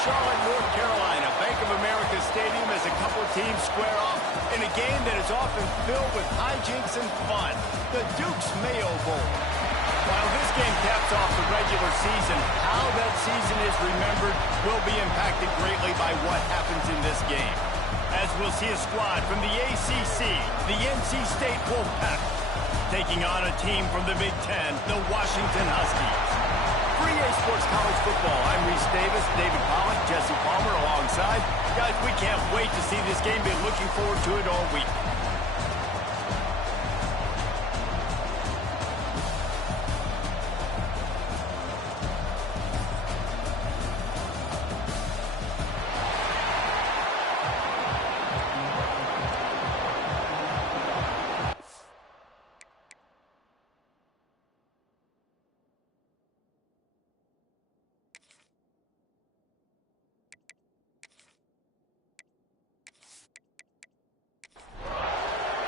Charlotte, North Carolina. Bank of America Stadium as a couple teams square off in a game that is often filled with hijinks and fun. The Duke's Mayo Bowl. While this game caps off the regular season, how that season is remembered will be impacted greatly by what happens in this game. As we'll see a squad from the ACC, the NC State Wolfpack, taking on a team from the Big Ten, the Washington Huskies. For EA Sports College Football, I'm Reese Davis, David Pollack, Jesse Palmer alongside. Guys, we can't wait to see this game. Been looking forward to it all week.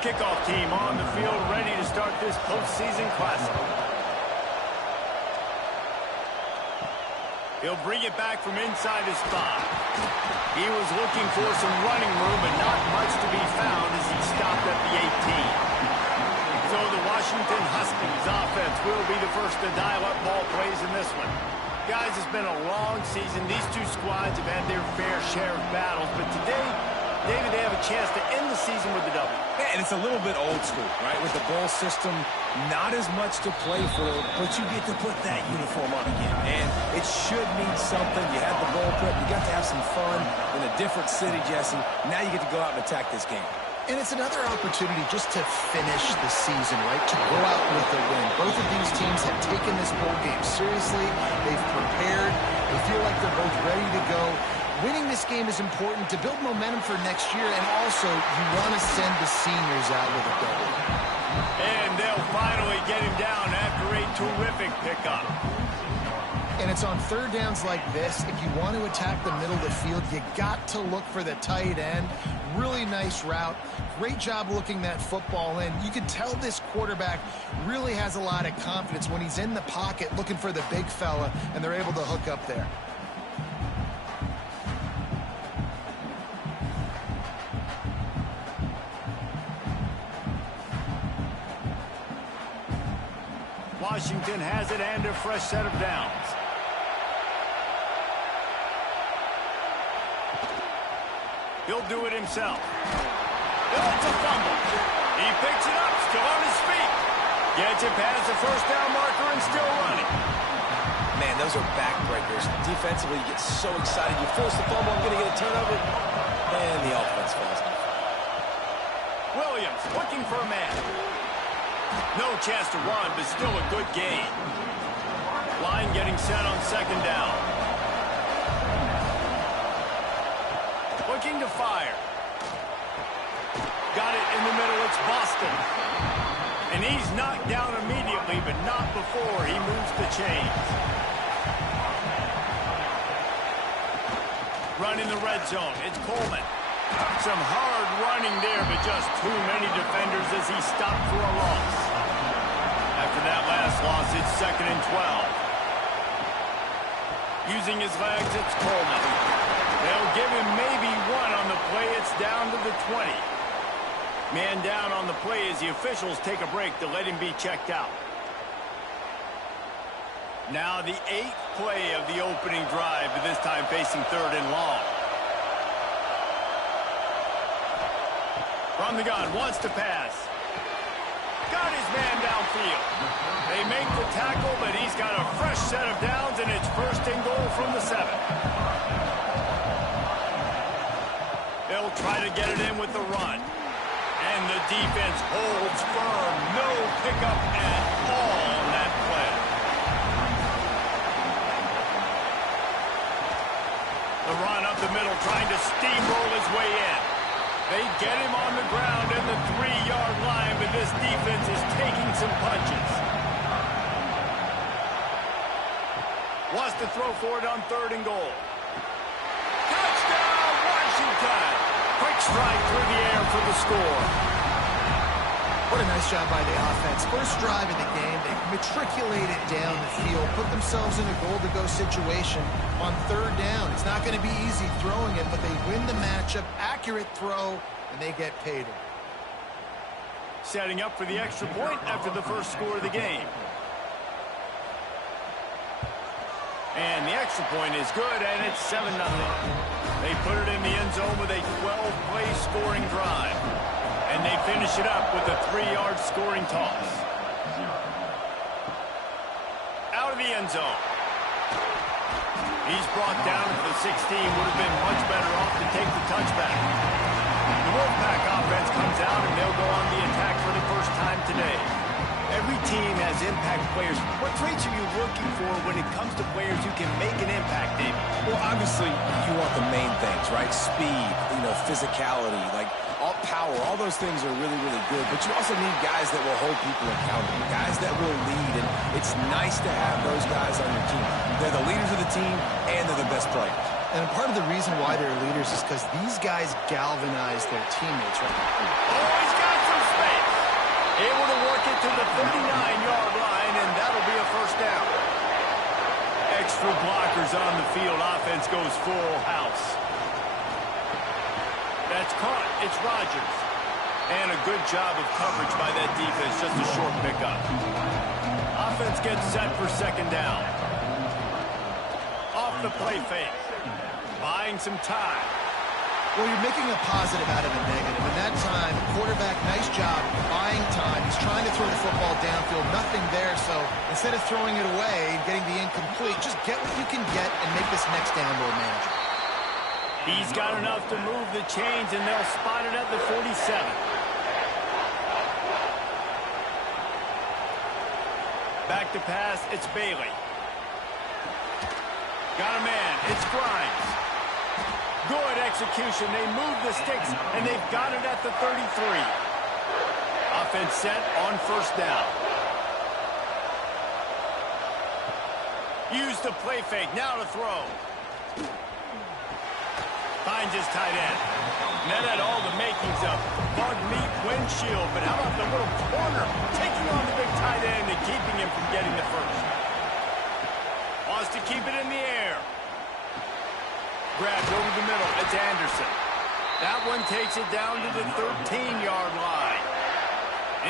Kickoff team on the field, ready to start this postseason classic. He'll bring it back from inside his spot. He was looking for some running room, but not much to be found as he stopped at the 18. So the Washington Huskies offense will be the first to dial up ball plays in this one. Guys, it's been a long season. These two squads have had their fair share of battles, but today, David, they have a chance to end the season with a W. Yeah, and it's a little bit old school, right? With the bowl system, not as much to play for, but you get to put that uniform on again. And it should mean something. You had the bowl prep. You got to have some fun in a different city, Jesse. Now you get to go out and attack this game. And it's another opportunity just to finish the season, right? To go out with a win. Both of these teams have taken this bowl game seriously. They've prepared. They feel like they're both ready to go. Winning this game is important to build momentum for next year, and also you want to send the seniors out with a W. And they'll finally get him down after a terrific pickup. And it's on third downs like this. If you want to attack the middle of the field, you got to look for the tight end. Really nice route. Great job looking that football in. You can tell this quarterback really has a lot of confidence when he's in the pocket looking for the big fella, and they're able to hook up there. Washington has it and a fresh set of downs. He'll do it himself. It's a fumble. He picks it up, still on his feet. Gets it past the first down marker and still running. Man, those are backbreakers. Defensively, you get so excited. You force the fumble, I'm going to get a turnover, and the offense falls off. Williams looking for a man. No chance to run, but still a good gain. Line getting set on second down. Looking to fire. Got it in the middle, it's Boston. And he's knocked down immediately, but not before he moves the chains. Run in the red zone, it's Coleman. Some hard running there, but just too many defenders as he stopped for a loss. After that last loss, it's 2nd and 12. Using his legs, it's Coleman. They'll give him maybe one on the play. It's down to the 20. Man down on the play as the officials take a break to let him be checked out. Now the 8th play of the opening drive, but this time facing 3rd and long. From the gun, wants to pass. Got his man downfield. They make the tackle, but he's got a fresh set of downs, and it's 1st and goal from the 7. They'll try to get it in with the run. And the defense holds firm. No pickup at all on that play. The run up the middle, trying to steamroll his way in. They get him on the ground in the 3-yard line, but this defense is taking some punches. Wants to throw for it on 3rd and goal. Touchdown, Washington! Quick strike through the air for the score. What a nice job by the offense. First drive of the game, they matriculated down the field, put themselves in a goal-to-go situation on third down. It's not going to be easy throwing it, but they win the matchup, accurate throw, and they get paid. Setting up for the extra point after the first score of the game. And the extra point is good, and it's 7-0. They put it in the end zone with a 12-play scoring drive. And they finish it up with a 3-yard scoring toss. Out of the end zone. He's brought down to the 16. Would have been much better off to take the touchback. The Wolfpack offense comes out, and they'll go on the attack for the first time today. Every team has impact players. What traits are you looking for when it comes to players who can make an impact, David? Well, obviously, you want the main things, right? Speed, physicality, like all power. All those things are really, really good. But you also need guys that will hold people accountable, guys that will lead. And it's nice to have those guys on your team. They're the leaders of the team, and they're the best players. And part of the reason why they're leaders is because these guys galvanize their teammates right now. Oh, he's got some space. Able to work it to the 39-yard line, and that'll be a first down. Extra blockers on the field. Offense goes full house. That's caught. It's Rodgers. And a good job of coverage by that defense. Just a short pickup. Offense gets set for second down. Off the play fake. Buying some time. Well, you're making a positive out of a negative. And that time, quarterback, nice job, buying time. He's trying to throw the football downfield. Nothing there, so instead of throwing it away and getting the incomplete, just get what you can get and make this next down more manageable. He's got enough to move the chains, and they'll spot it at the 47. Back to pass, it's Bailey. Got a man, it's Grimes. Good execution. They move the sticks, and they've got it at the 33. Offense set on first down. Use the play fake. Now to throw. Finds his tight end. And that had all the makings of bug meat windshield. But how about the little corner taking on the big tight end and keeping him from getting the first? Wants to keep it in the air. Grabbed over the middle. It's Anderson. That one takes it down to the 13-yard line.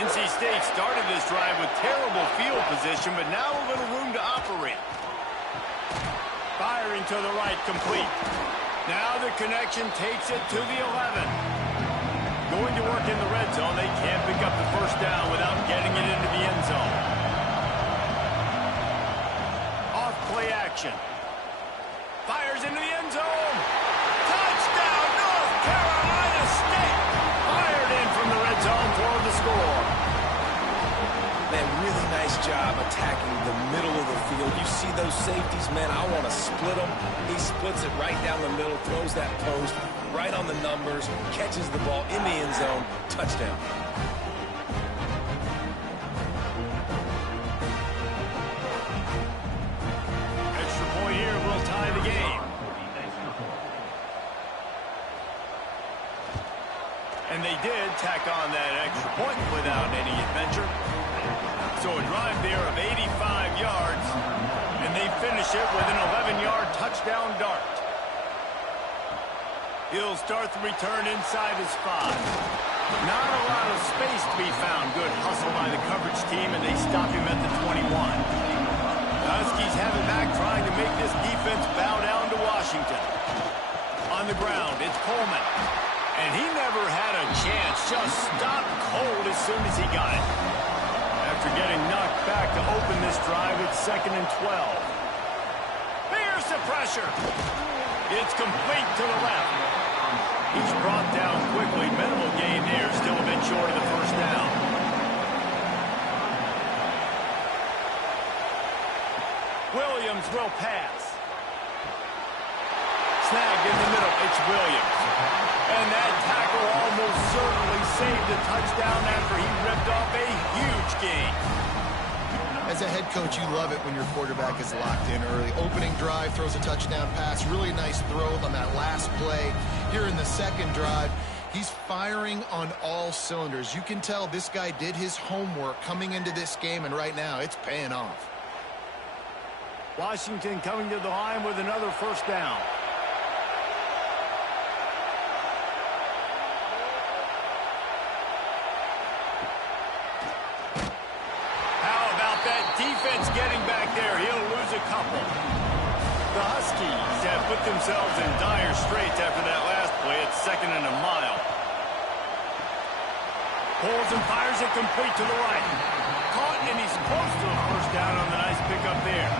NC State started this drive with terrible field position, but now a little room to operate. Firing to the right, complete. Now the connection takes it to the 11. Going to work in the red zone. They can't pick up the first down without getting it into the end zone. Off play action. Fires into the end zone. Touchdown, North Carolina State. Fired in from the red zone for the score. Man, really nice job attacking the middle of the field. You see those safeties, man, I want to split them. He splits it right down the middle, throws that post, right on the numbers, catches the ball in the end zone. Touchdown. Extra point here will tie the game. And they did tack on that extra point without any adventure. So a drive there of 85 yards, and they finish it with an 11-yard touchdown dart. He'll start the return inside his 5. Not a lot of space to be found. Good hustle by the coverage team, and they stop him at the 21. The Huskies have it back, trying to make this defense bow down to Washington. On the ground, it's Coleman. And he never had a chance, just stopped cold as soon as he got it. After getting knocked back to open this drive, it's 2nd and 12. Here's the pressure. It's complete to the left. He's brought down quickly. Minimal gain there, still a bit short of the first down. Williams will pass. Snagged in the middle, it's Williams. And that tackle almost certainly saved a touchdown after he ripped off a huge gain. As a head coach, you love it when your quarterback is locked in early. Opening drive, throws a touchdown pass. Really nice throw on that last play. Here in the second drive, He's firing on all cylinders. You can tell this guy did his homework coming into this game, and right now it's paying off. Washington coming to the line with another first down. How about that defense getting back there? He'll lose a couple. The Huskies have put themselves in dire straits after that last play. It's 2nd and a mile. Pulls and fires it complete to the right. Caught, and he's close to a first down on the nice pickup there.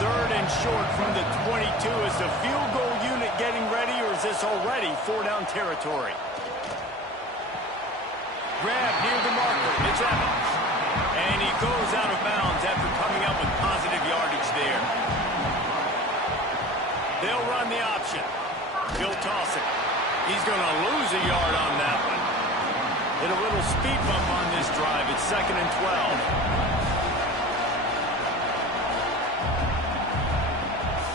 3rd and short from the 22. Is the field goal unit getting ready, or is this already 4-down territory? Grab near the marker. It's Evans. And he goes out of bounds after coming up with positive yardage there. They'll run the option. He'll toss it. He's going to lose a yard on that one. Hit a little speed bump on this drive. It's 2nd and 12.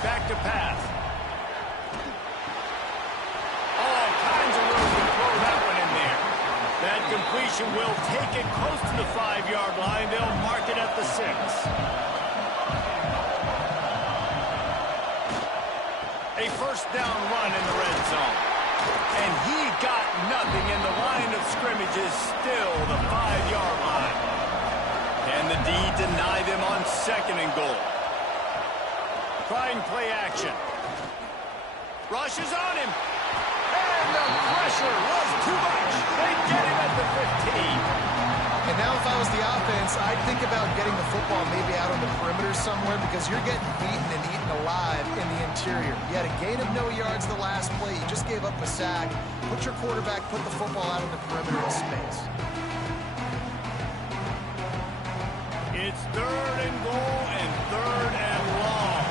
Back to pass. All kinds of room to throw that one in there. That completion will take it close to the 5-yard line. They'll mark it at the 6. A first down run in the red zone. And he got nothing, and the line of scrimmage is still the 5-yard line. Can the D deny them on 2nd and goal? Trying play action. Rush is on him. And the pressure was too much. They get him at the 15. And now if I was the offense, I'd think about getting the football maybe out on the perimeter somewhere, because you're getting beaten and eaten alive in the interior. You had a gain of no yards the last play. You just gave up a sack. Put your quarterback, put the football out on the perimeter in space. It's 3rd and goal and 3rd and long.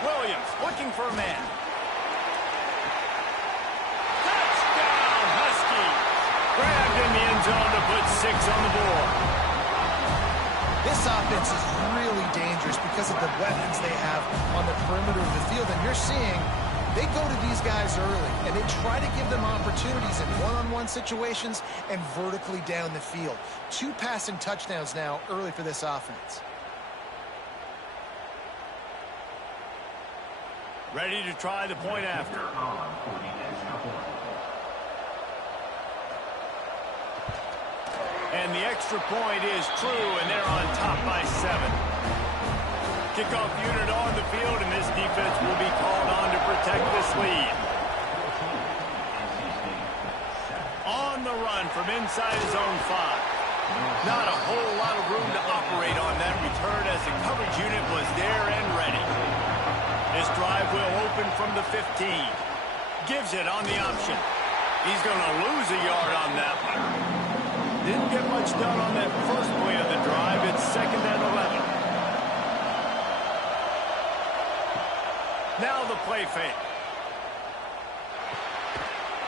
Williams looking for a man. Touchdown, Huskies. Grabbed in the end zone to put 6 on the board. This offense is really dangerous because of the weapons they have on the perimeter of the field. And you're seeing they go to these guys early, and they try to give them opportunities in one-on-one situations and vertically down the field. 2 passing touchdowns now early for this offense. Ready to try the point after. And the extra point is true, and they're on top by 7. Kickoff unit on the field, and this defense will be called on to protect this lead. On the run from inside his own 5. Not a whole lot of room to operate on that return, as the coverage unit was there and ready. This drive will open from the 15. Gives it on the option. He's going to lose a yard on that one. Didn't get much done on that first play of the drive. It's 2nd and 11. Now the play fake.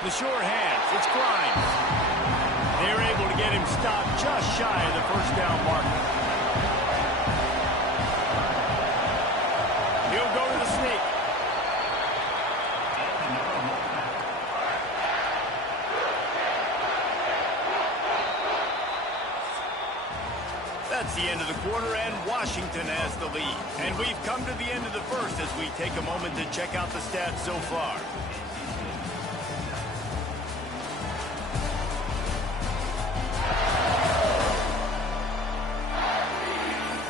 The short hands. It's Grimes. They're able to get him stopped just shy of the first down marker. He'll go to the sneak. That's the end of the quarter, and Washington has the lead. And we've come to the end of the first as we take a moment to check out the stats so far.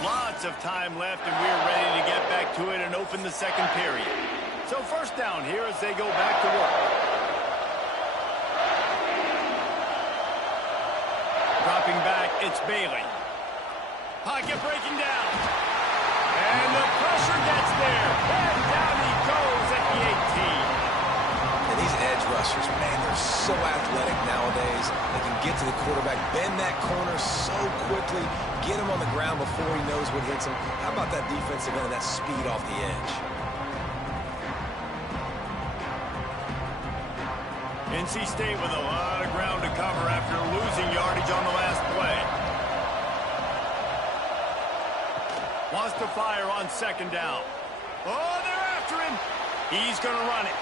Lots of time left, and we're ready to get back to it and open the second period. So first down here as they go back to work. Dropping back, it's Bailey. Pocket breaking down. And the pressure gets there. And down he goes at the 18. And these edge rushers, man, they're so athletic nowadays. They can get to the quarterback, bend that corner so quickly, get him on the ground before he knows what hits him. How about that defensive end and that speed off the edge? NC State with a lot of ground to cover after losing yardage on the last play. Wants to fire on 2nd down. Oh, they're after him. He's going to run it.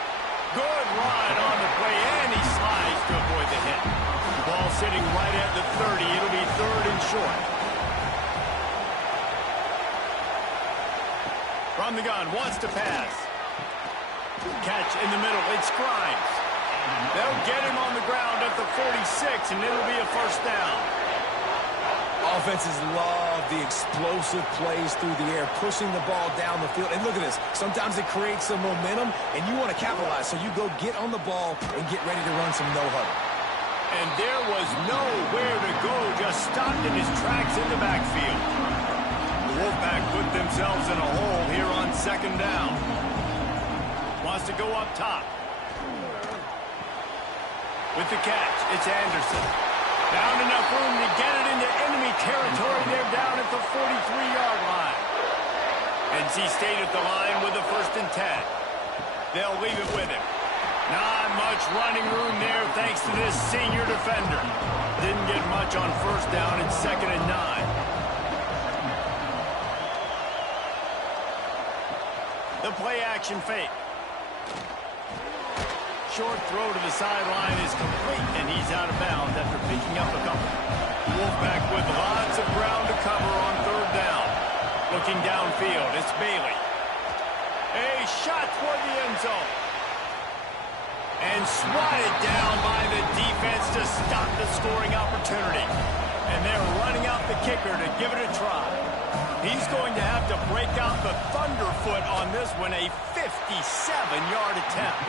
Good run on the play, and he slides to avoid the hit. Ball sitting right at the 30. It'll be 3rd and short. From the gun, wants to pass. Catch in the middle. It's Grimes. They'll get him on the ground at the 46, and it'll be a 1st down. Offenses love the explosive plays through the air, pushing the ball down the field. And look at this. Sometimes it creates some momentum, and you want to capitalize. So you go get on the ball and get ready to run some no-huddle. And there was nowhere to go, just stopped in his tracks in the backfield. The Wolfpack put themselves in a hole here on 2nd down. Wants to go up top. With the catch, it's Anderson. Found enough room to get it into enemy territory. They're down at the 43-yard line. NC State at the line with a 1st and 10. They'll leave it with him. Not much running room there thanks to this senior defender. Didn't get much on 1st down and 2nd and 9. The play action fake. Short throw to the sideline is complete, and he's out of bounds after picking up a couple. Wolfpack with lots of ground to cover on 3rd down. Looking downfield, it's Bailey. A shot toward the end zone. And swatted down by the defense to stop the scoring opportunity. And they're running out the kicker to give it a try. He's going to have to break out the thunderfoot on this one, a 57-yard attempt.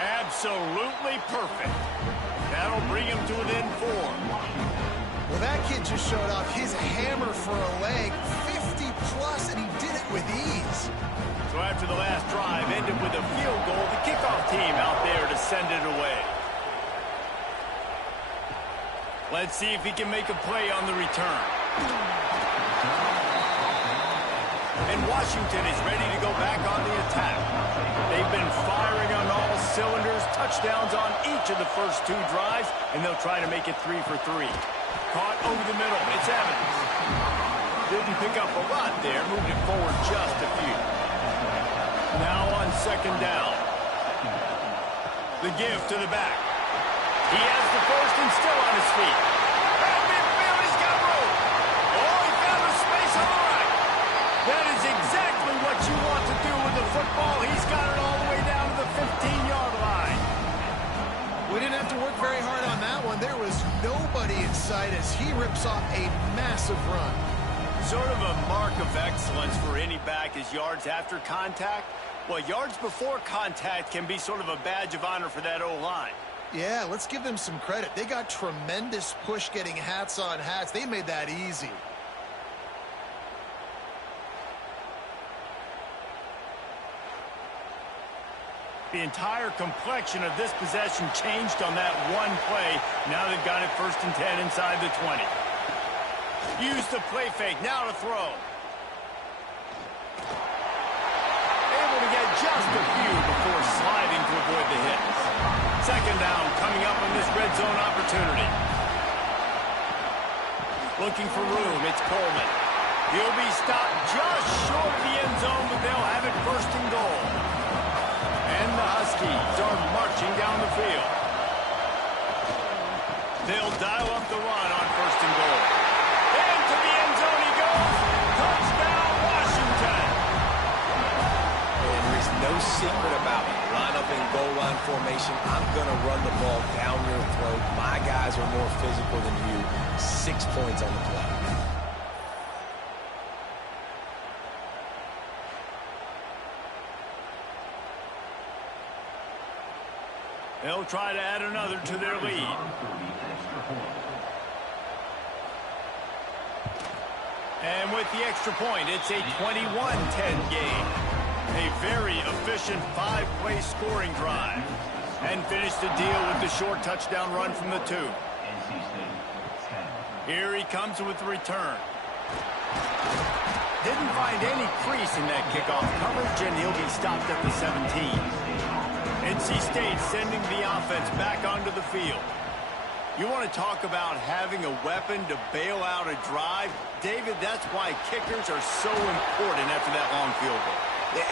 Absolutely perfect. That'll bring him to within 4. Well, that kid just showed off his hammer for a leg, 50-plus, and he did it with ease. So after the last drive ended with a field goal, the kickoff team out there to send it away. Let's see if he can make a play on the return. And Washington is ready to go back on the attack. They've been firing on all cylinders, touchdowns on each of the first 2 drives, and they'll try to make it 3 for 3. Caught over the middle, it's Evans. Didn't pick up a lot there, moved it forward just a few. Now on 2nd down. The give to the back. He has the 1st and still on his feet. At midfield, he's got room. Oh, he found a space on the right. That is exactly what you want to do with the football. He's got it all the way down to the 15-yard line. We didn't have to work very hard on that one. There was nobody in sight as he rips off a massive run. Sort of a mark of excellence for any back is yards after contact. Well, yards before contact can be sort of a badge of honor for that O-line. Yeah, let's give them some credit. They got tremendous push getting hats on hats. They made that easy. The entire complexion of this possession changed on that one play. Now they've got it 1st and 10 inside the 20. Use the play fake, now to throw. Able to get just a few before sliding to avoid the hits. 2nd down coming up on this red zone opportunity. Looking for room, it's Coleman. He'll be stopped just short of the end zone, but they'll have it 1st and goal. And the Huskies are marching down the field. They'll dial up the run on 1st and goal. Into the end zone he goes. Touchdown, Washington. And there's no secret about it. Line up in goal line formation. I'm going to run the ball down your throat. My guys are more physical than you. 6 points on the play. They'll try to add another to their lead. And with the extra point, it's a 21-10 game. A very efficient 5-play scoring drive. And finish the deal with the short touchdown run from the 2. Here he comes with the return. Didn't find any crease in that kickoff coverage, and he'll be stopped at the 17. NC State sending the offense back onto the field. You want to talk about having a weapon to bail out a drive? David, that's why kickers are so important after that long field goal.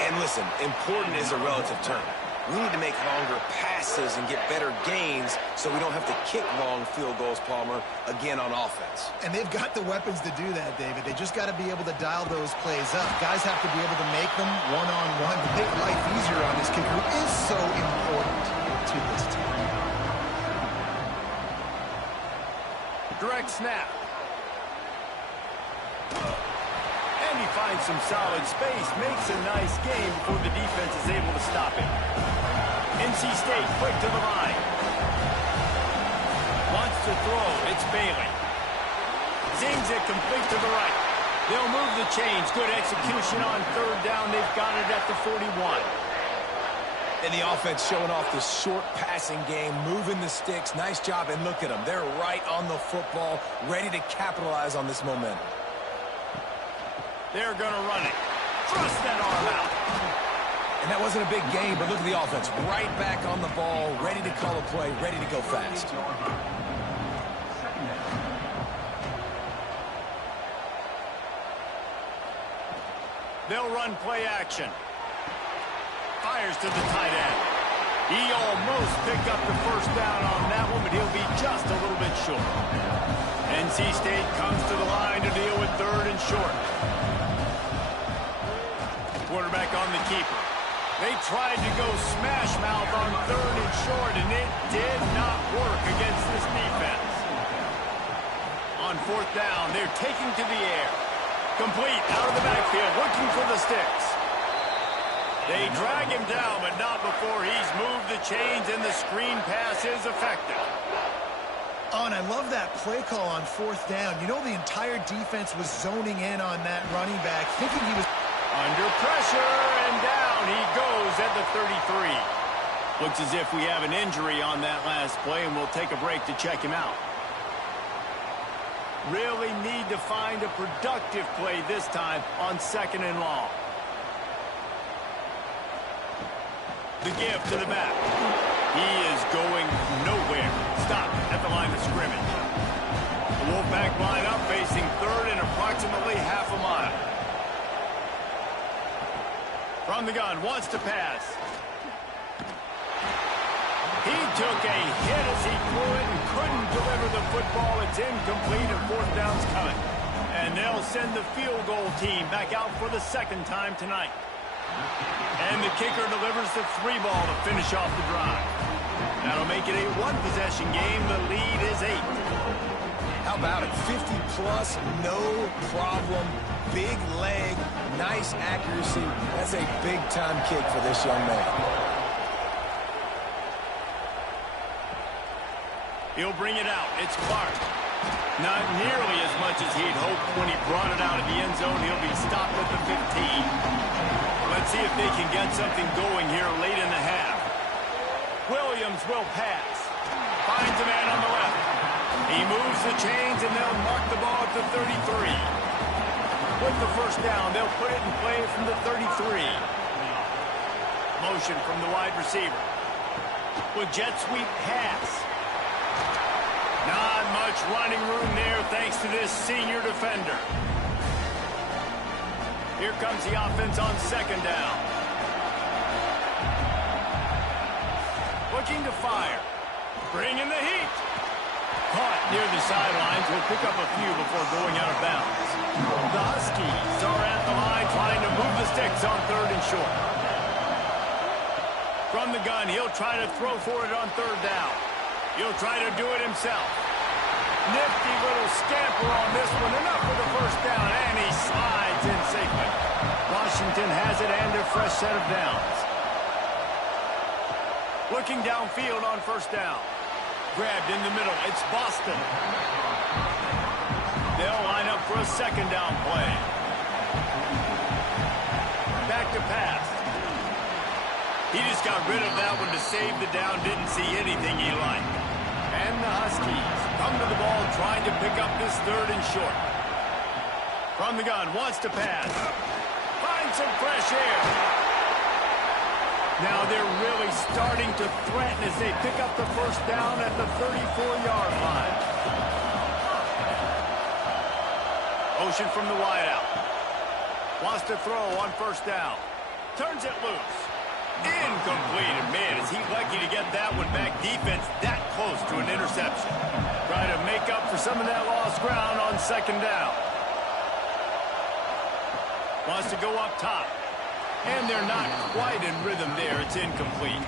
And listen, important is a relative term. We need to make longer passes and get better gains so we don't have to kick long field goals, Palmer, again on offense. And they've got the weapons to do that, David. They just got to be able to dial those plays up. Guys have to be able to make them one-on-one to make life easier on this kid who is so important to this team. Direct snap. And he finds some solid space, makes a nice game before the defense is able to stop him. NC State quick to the line. Wants to throw. It's Bailey. Zings it complete to the right. They'll move the chains. Good execution on third down. They've got it at the 41. And the offense showing off the short passing game, moving the sticks. Nice job, and look at them. They're right on the football, ready to capitalize on this momentum. They're going to run it. Thrust that arm out. And that wasn't a big gain, but look at the offense. Right back on the ball, ready to call a play, ready to go fast. They'll run play action. Fires to the tight end. He almost picked up the first down on that one, but he'll be just a little bit short. NC State comes to the line to deal with third and short. Quarterback on the keeper. They tried to go smash mouth on third and short, and it did not work against this defense. On fourth down, they're taking to the air. Complete out of the backfield, looking for the sticks. They drag him down, but not before he's moved the chains, and the screen pass is effective. Oh, and I love that play call on fourth down. You know, the entire defense was zoning in on that running back, thinking he was under pressure, and down he goes at the 33. Looks as if we have an injury on that last play, and we'll take a break to check him out. Really need to find a productive play this time on second and long. The give to the back. He is going nowhere. Stop at the line of scrimmage. The Wolfpack line up facing third and approximately half a mile. From the gun, wants to pass. He took a hit as he threw it and couldn't deliver the football. It's incomplete and fourth down's coming. And they'll send the field goal team back out for the second time tonight. And the kicker delivers the 3-ball to finish off the drive. That'll make it a one-possession game. The lead is 8. How about it? 50-plus, no problem. Big leg, nice accuracy. That's a big-time kick for this young man. He'll bring it out. It's Clark. Not nearly as much as he'd hoped when he brought it out of the end zone. He'll be stopped at the 15. Let's see if they can get something going here late in the half. Williams will pass. Finds a man on the left. He moves the chains, and they'll mark the ball at the 33. With the first down, they'll put it in play from the 33. Motion from the wide receiver. With jet sweep pass. Not much running room there thanks to this senior defender. Here comes the offense on second down. Looking to fire. Bring in the heat. Caught near the sidelines. Will pick up a few before going out of bounds. The Huskies are at the line trying to move the sticks on third and short. From the gun, he'll try to throw for it on third down. He'll try to do it himself. Nifty little scamper on this one. Enough for the first down, and he slides in safely. Washington has it and a fresh set of downs. Looking downfield on first down. Grabbed in the middle. It's Boston. They'll line up for a second down play. Back to pass. He just got rid of that one to save the down. Didn't see anything he liked. And the Huskies come to the ball trying to pick up this third and short. From the gun, wants to pass. Finds some fresh air. Now they're really starting to threaten as they pick up the first down at the 34-yard line. Motion from the wideout. Wants to throw on first down. Turns it loose. Incomplete. And man, is he lucky to get that one back. Defense that close to an interception. Try to make up for some of that lost ground on second down. Wants to go up top. And they're not quite in rhythm there. It's incomplete.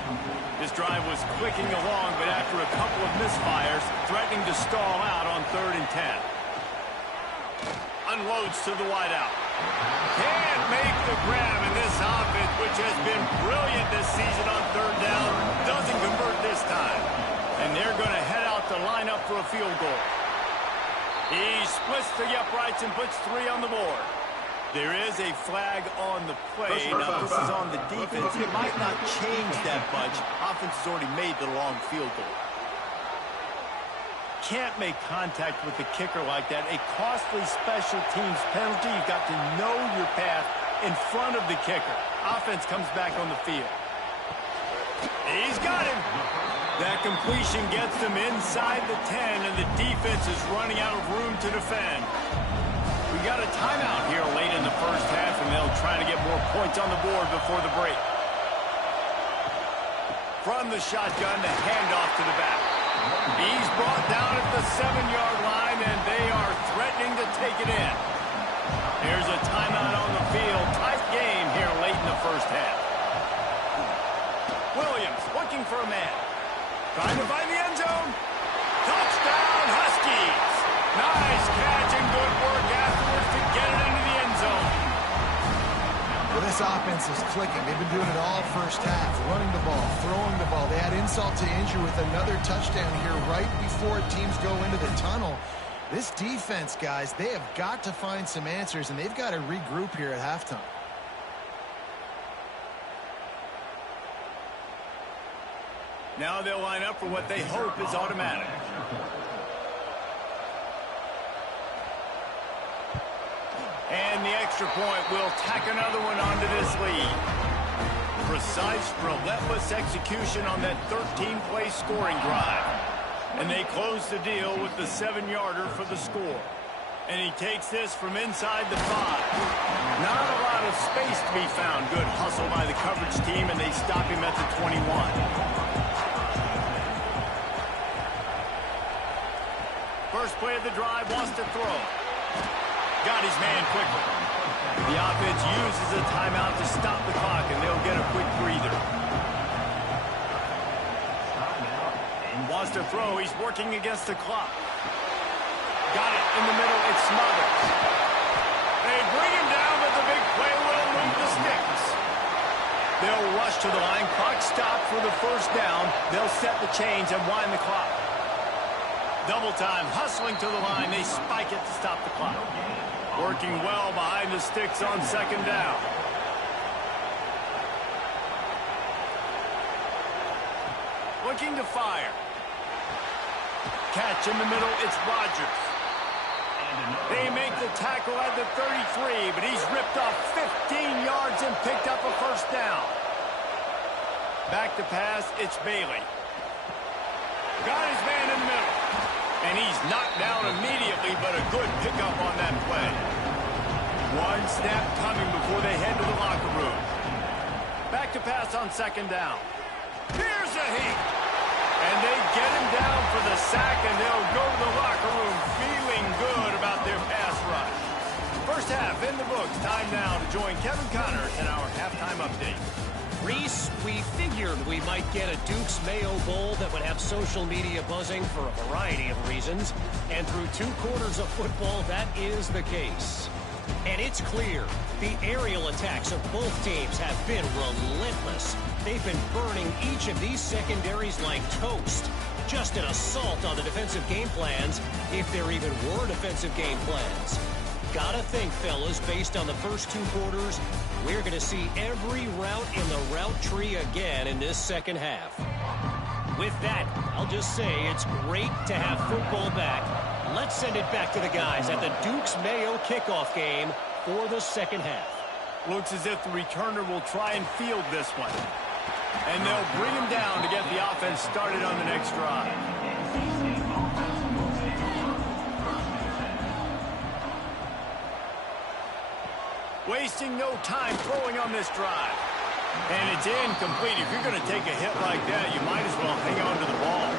This drive was clicking along, but after a couple of misfires, threatening to stall out on 3rd and 10. Unloads to the wideout. Can't make the grab in this offense, which has been brilliant this season on 3rd down. Doesn't convert this time. And they're going to head out to line up for a field goal. He splits the uprights and puts 3 on the board. There is a flag on the play. Now, this is on the defense. It might not change that much. Offense has already made the long field goal. Can't make contact with the kicker like that. A costly special teams penalty. You've got to know your path in front of the kicker. Offense comes back on the field. He's got him. That completion gets them inside the 10, and the defense is running out of room to defend. We got a timeout here late in the first half, and they'll try to get more points on the board before the break. From the shotgun, the handoff to the back. He's brought down at the 7-yard line, and they are threatening to take it in. Here's a timeout on the field. Tight game here late in the first half. Williams looking for a man. Trying to find the end zone. Touchdown, Huskies. Nice catch and good work afterwards to get it into the end zone. Well, this offense is clicking. They've been doing it all first half, running the ball, throwing the ball. They had insult to injury with another touchdown here right before teams go into the tunnel. This defense, guys, they have got to find some answers, and they've got to regroup here at halftime. Now they'll line up for what they hope is automatic. And the extra point will tack another one onto this lead. Precise, relentless execution on that 13-play scoring drive. And they close the deal with the 7-yarder for the score. And he takes this from inside the 5. Not a lot of space to be found. Good hustle by the coverage team, and they stop him at the 21. First play of the drive, wants to throw. Got his man quickly. The offense uses a timeout to stop the clock, and they'll get a quick breather. Wants to throw. He's working against the clock. Got it in the middle. It's Smothers. They bring him down, but the big play will move the sticks. They'll rush to the line. Clock stopped for the first down. They'll set the chains and wind the clock. Double time, hustling to the line. They spike it to stop the clock. Working well behind the sticks on second down. Looking to fire. Catch in the middle, it's Rodgers. They make the tackle at the 33, but he's ripped off 15 yards and picked up a first down. Back to pass, it's Bailey. Got his man in the middle. And he's knocked down immediately, but a good pickup on that play. One snap coming before they head to the locker room. Back to pass on second down. Here's a heat. And they get him down for the sack, and they'll go to the locker room feeling good about their pass rush. First half in the books. Time now to join Kevin Connors in our halftime update. Reese, we figured we might get a Duke's Mayo Bowl that would have social media buzzing for a variety of reasons. And through 2 quarters of football, that is the case. And it's clear, the aerial attacks of both teams have been relentless. They've been burning each of these secondaries like toast. Just an assault on the defensive game plans, if there even were defensive game plans. Gotta think, fellas, based on the first 2 quarters, we're going to see every route in the route tree again in this second half. With that, I'll just say it's great to have football back. Let's send it back to the guys at the Duke's Mayo kickoff game for the second half. Looks as if the returner will try and field this one. And they'll bring him down to get the offense started on the next drive. Wasting no time throwing on this drive. And it's incomplete. If you're going to take a hit like that, you might as well hang on to the ball.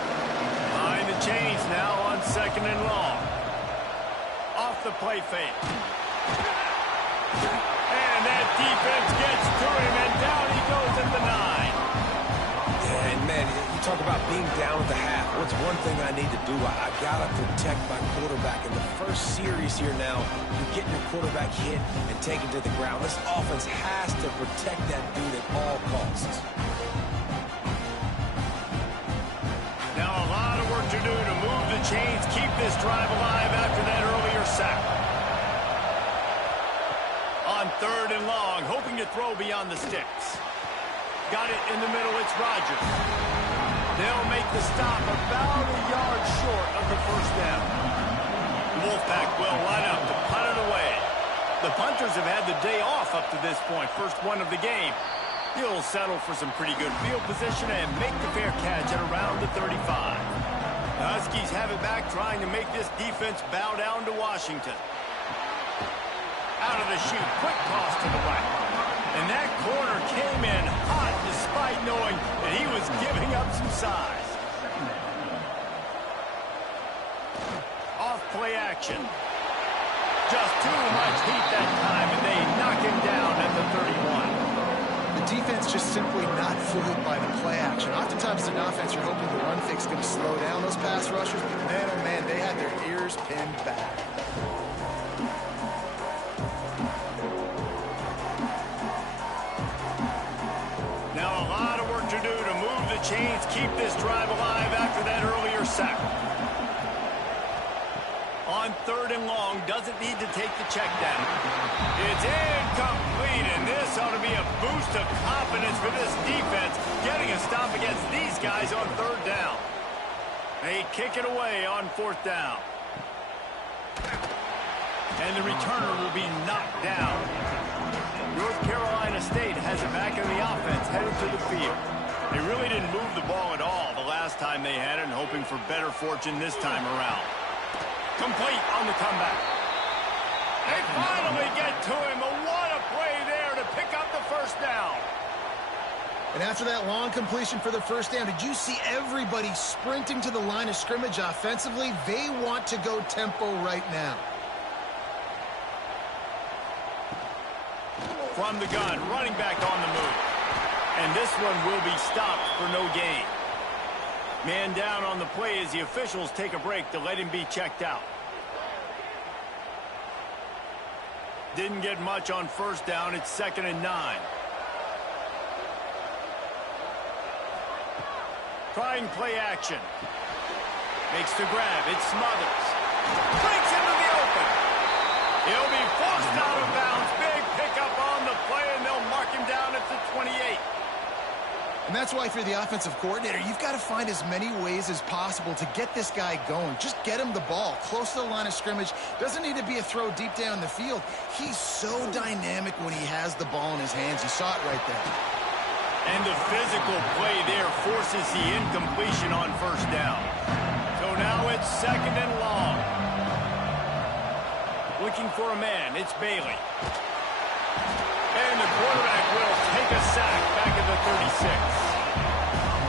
Behind the chains now on 2nd and long. Off the play fake. And that defense gets to him, and down he goes at the 9. Yeah, and man, you talk about being down at the half. What's one thing I need to do? I got to protect my quarterback. In the first series here now, you're getting your quarterback hit and taken to the ground. This offense has to protect that dude at all costs. Now a lot of work to do to move the chains, keep this drive alive after that earlier sack. On 3rd and long, hoping to throw beyond the sticks. Got it in the middle, it's Rodgers. They'll make the stop about a yard short of the first down. The Wolfpack will line up to punt it away. The punters have had the day off up to this point, first one of the game. He'll settle for some pretty good field position and make the fair catch at around the 35. The Huskies have it back, trying to make this defense bow down to Washington. Out of the chute, quick toss to the right. And that corner came in hot despite knowing that he was giving up some size. Off play action. Just too much heat that time, and they knock him down at the 31. The defense just simply not fooled by the play action. Oftentimes as an offense, you're hoping the run fix is going to slow down those pass rushers, but man, oh man, they had their ears pinned back. Now a lot of work to do to move the chains, keep this drive alive after that earlier sack. On 3rd and long, doesn't need to take the check down. It's incomplete, and this ought to be a boost of confidence for this defense, getting a stop against these guys on 3rd down. They kick it away on 4th down. And the returner will be knocked down. North Carolina State has it back in the offense, headed to the field. They really didn't move the ball at all the last time they had it, and hoping for better fortune this time around. Complete on the comeback. They finally get to him. What a play there to pick up the first down. And after that long completion for the first down, did you see everybody sprinting to the line of scrimmage offensively? They want to go tempo right now. From the gun, running back on the move. And this one will be stopped for no gain. Man down on the play as the officials take a break to let him be checked out. Didn't get much on first down. It's 2nd and 9. Trying play action. Makes the grab. It Smothers. Breaks into the open. He'll be forced out of bounds. Big pickup on the play, and they'll mark him down at the 28. And that's why if you're the offensive coordinator, you've got to find as many ways as possible to get this guy going. Just get him the ball close to the line of scrimmage. Doesn't need to be a throw deep down the field. He's so dynamic when he has the ball in his hands. You saw it right there. And the physical play there forces the incompletion on first down. So now it's 2nd and long. Looking for a man. It's Bailey. And the quarterback will take a sack back at the 36.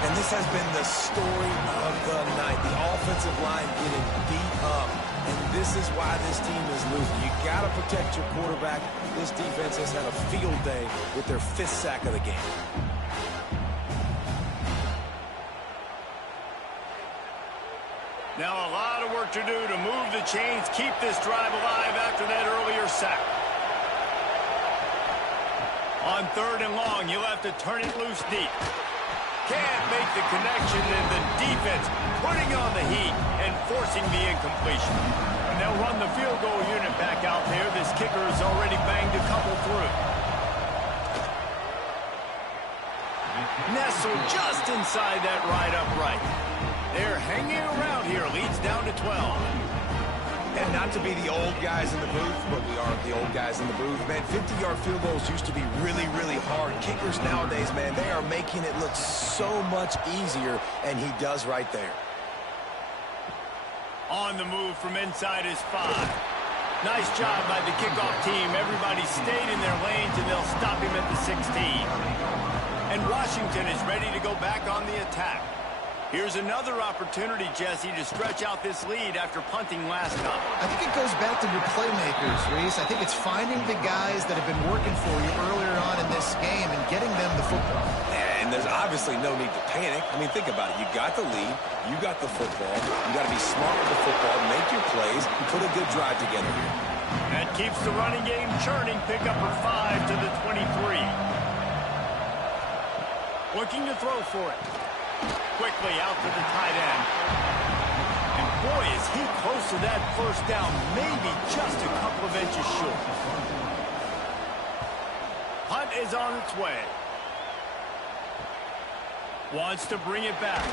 And this has been the story of the night. The offensive line getting beat up. And this is why this team is losing. You got to protect your quarterback. This defense has had a field day with their 5th sack of the game. Now a lot of work to do to move the chains, keep this drive alive after that earlier sack. On 3rd and long, you'll have to turn it loose deep. Can't make the connection, and the defense putting on the heat and forcing the incompletion. And they'll run the field goal unit back out there. This kicker has already banged a couple through. Nestled just inside that right upright. They're hanging around here. Leads down to 12. And not to be the old guys in the booth, but we are the old guys in the booth. Man, 50-yard field goals used to be really, really hard. Kickers nowadays, man, they are making it look so much easier, and he does right there. On the move from inside his 5. Nice job by the kickoff team. Everybody stayed in their lanes, and they'll stop him at the 16. And Washington is ready to go back on the attack. Here's another opportunity, Jesse, to stretch out this lead after punting last time. I think it goes back to your playmakers, Reese. I think it's finding the guys that have been working for you earlier on in this game and getting them the football. Yeah, and there's obviously no need to panic. I mean, think about it. You got the lead. You got the football. You got to be smart with the football, make your plays, put a good drive together here. That keeps the running game churning. Pick up for 5 to the 23. Looking to throw for it. Quickly out to the tight end. And boy, is he close to that first down, maybe just a couple of inches short. Punt is on its way. Wants to bring it back.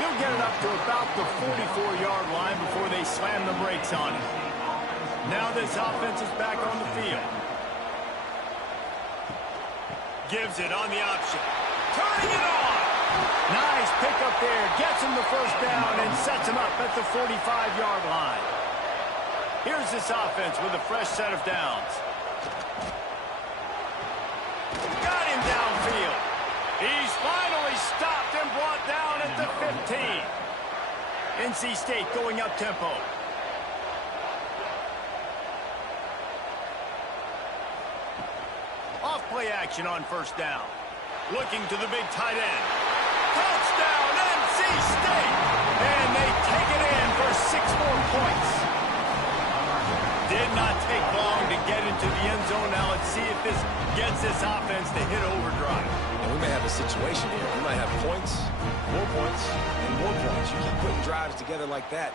He'll get it up to about the 44-yard line before they slam the brakes on it. Now this offense is back on the field. Gives it on the option. Turning it on. Nice pickup there. Gets him the first down and sets him up at the 45-yard line. Here's this offense with a fresh set of downs. Got him downfield. He's finally stopped and brought down at the 15. NC State going up tempo. Off play action on first down. Looking to the big tight end. Touchdown, NC State! And they take it in for 6 more points. Did not take long to get into the end zone. Now let's see if this gets this offense to hit overdrive. And we may have a situation here. We might have points, and more points. You keep putting drives together like that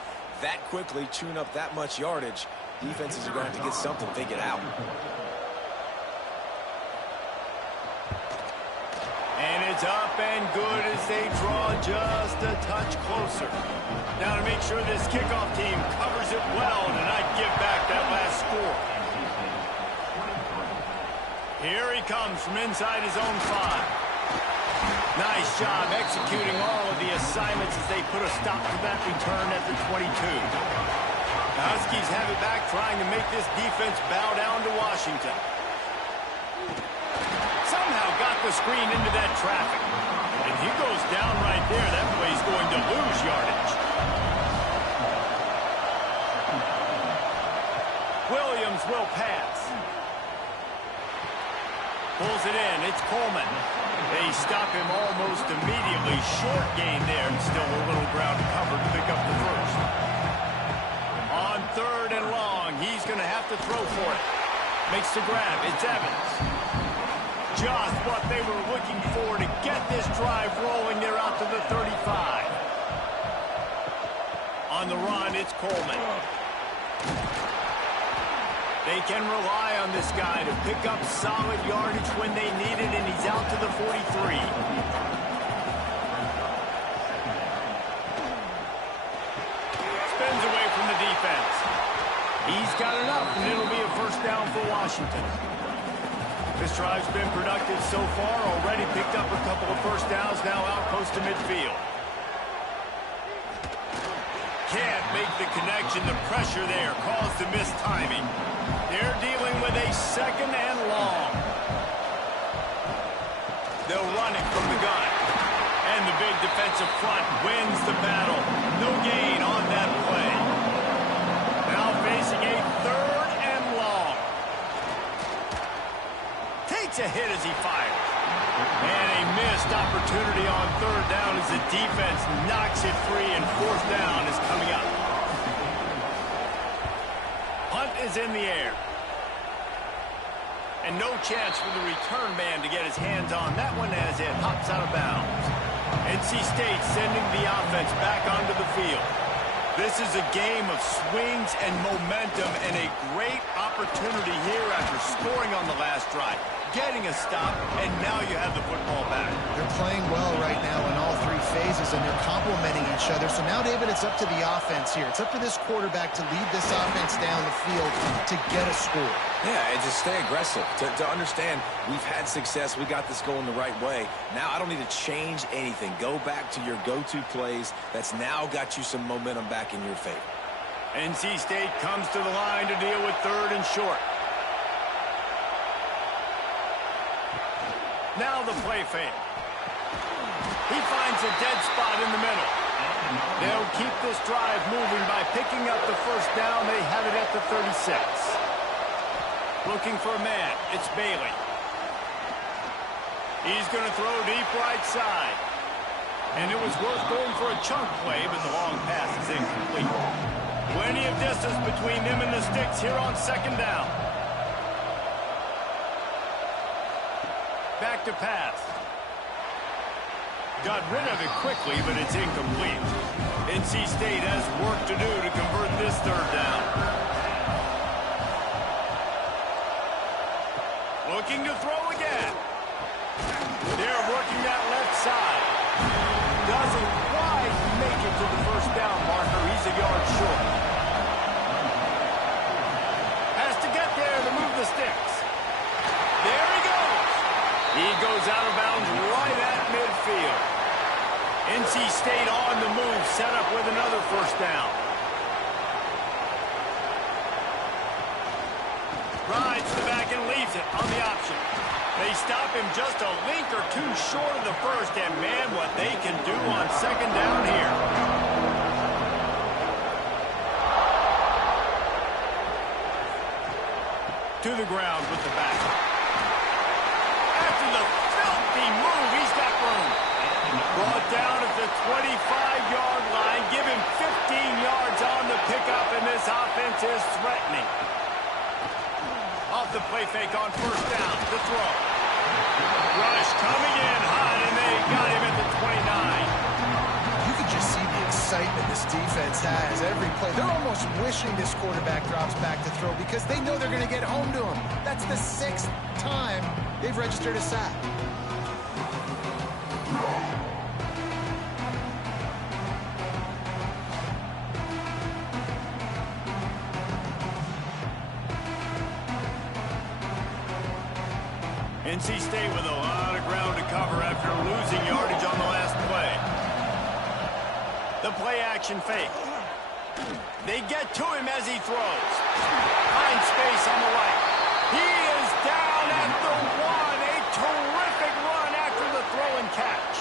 quickly, chewing up that much yardage, defenses are going to have to get something figured out. And it's up and good as they draw just a touch closer. Now to make sure this kickoff team covers it well to not give back that last score. Here he comes from inside his own 5. Nice job executing all of the assignments as they put a stop to that return at the 22. The Huskies have it back, trying to make this defense bow down to Washington. Somehow got the screen into that traffic. And he goes down right there. That play's going to lose yardage. Williams will pass. Pulls it in. It's Coleman. They stop him almost immediately. Short gain there, and still a little ground to cover to pick up the first. On 3rd and long, he's going to have to throw for it. Makes the grab. It's Evans. Just what they were looking for to get this drive rolling. They're out to the 35. On the run, it's Coleman. They can rely on this guy to pick up solid yardage when they need it, and he's out to the 43. Spins away from the defense. He's got enough, and it'll be a first down for Washington. This drive's been productive so far. Already picked up a couple of first downs, now out close to midfield. Can't make the connection. The pressure there caused the missed timing. They're dealing with a 2nd and long. They'll run it from the gun. And the big defensive front wins the battle. No gain on that play. Now facing a 3rd and long. Takes a hit as he fires. And a missed opportunity on 3rd down as the defense knocks it free, and 4th down is coming up. Punt is in the air. And no chance for the return man to get his hands on that one as it hops out of bounds. NC State sending the offense back onto the field. This is a game of swings and momentum, and a great opportunity here after scoring on the last drive, getting a stop, and now you have the football back. They're playing well right now in all 3 phases, and they're complementing each other. So now, David, it's up to the offense here. It's up to this quarterback to lead this offense down the field to get a score. Yeah, and to stay aggressive, to understand we've had success, we got this going the right way. Now I don't need to change anything. Go back to your go-to plays. That's now got you some momentum back in your favor. NC State comes to the line to deal with 3rd and short. Now the play fake. He finds a dead spot in the middle. They'll keep this drive moving by picking up the first down. They have it at the 36. Looking for a man. It's Bailey. He's going to throw deep right side. And it was worth going for a chunk play, but the long pass is incomplete. Plenty of distance between them and the sticks here on second down. Back to pass. Got rid of it quickly, but it's incomplete. NC State has work to do to convert this third down. Looking to throw again. They're working that left side. Doesn't quite make it to the first down marker. He's a yard short. Has to get there to move the sticks. There he goes. He goes out of bounds right at midfield. NC State on the move, set up with another first down. Rides the back and leaves it on the option. They stop him just a link or two short of the first, and man, what they can do on second down here. To the ground with the back. After the filthy move, he's got room. Brought down at the 25-yard line. Give him 15 yards on the pickup, and this offense is threatening. Off the play fake on first down. The throw. Rush coming in hot, and they got him at the 29. You can just see the excitement this defense has every play. They're almost wishing this quarterback drops back to throw because they know they're going to get home to him. That's the 6th time they've registered a sack. NC State with a lot of ground to cover after losing yardage on the last play. The play action fake. They get to him as he throws. Finds space on the right. He is down at the 1. A terrific run after the throw and catch.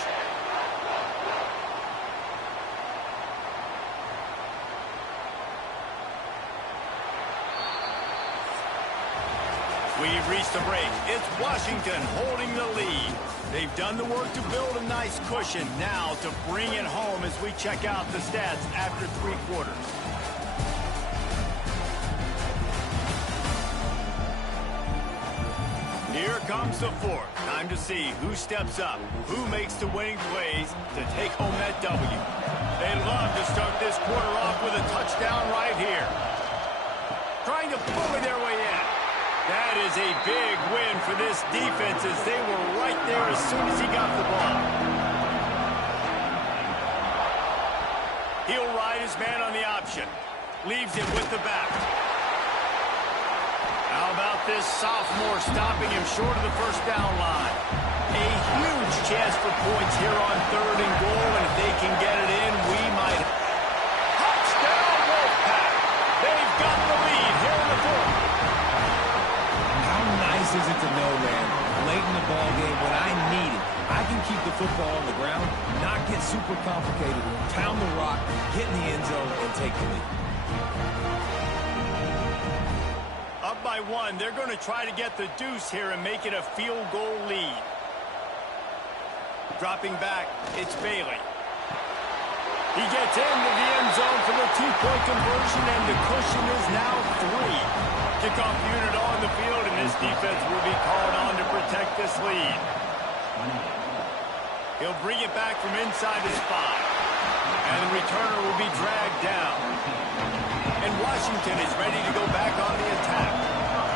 We've reached the break. It's Washington holding the lead. They've done the work to build a nice cushion. Now to bring it home as we check out the stats after 3 quarters. Here comes the fourth. Time to see who steps up, who makes the winning plays to take home that W. They'd love to start this quarter off with a touchdown right here. Trying to bully their way in. That is a big win for this defense as they were right there as soon as he got the ball. He'll ride his man on the option. Leaves it with the back. How about this sophomore stopping him short of the first down line? A huge chance for points here on 3rd and goal, and if they can get it in, we might. Touchdown, Wolfpack! They've got the lead here in the 4th. Nice is it to know, man, late in the ball game when I need it, I can keep the football on the ground, not get super complicated, pound the rock, get in the end zone, and take the lead. Up by 1, they're going to try to get the deuce here and make it a field goal lead. Dropping back, it's Bailey. He gets into the end zone for the 2-point conversion, and the cushion is now 3. Kickoff unit on the field, and this defense will be called on to protect this lead. He'll bring it back from inside the spot, and the returner will be dragged down. And Washington is ready to go back on the attack.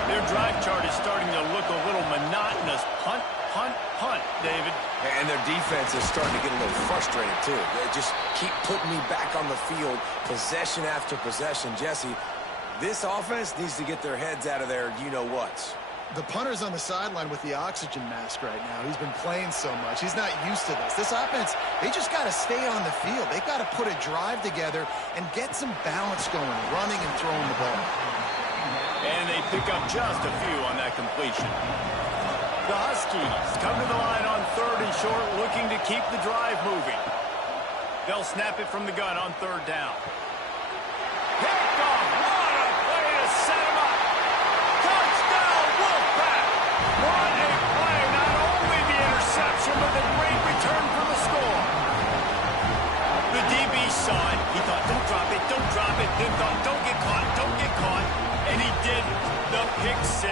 Their drive chart is starting to look a little monotonous. Punt, punt, punt, David. And their defense is starting to get a little frustrated, too. They just keep putting me back on the field, possession after possession. Jesse, this offense needs to get their heads out of their you-know-whats. The punter's on the sideline with the oxygen mask right now. He's been playing so much. He's not used to this. This offense, they just got to stay on the field. They've got to put a drive together and get some balance going, running and throwing the ball. And they pick up just a few on that completion. The Huskies come to the line on 3rd and short, looking to keep the drive moving. They'll snap it from the gun on 3rd down. Picked off. What a play to set him up. Touchdown, Wolfpack. What a play. Not only the interception, but the great return for the score. The DB saw it. He thought, don't drop it, don't drop it. Then thought, don't get caught, don't get caught. And he did the pick 6.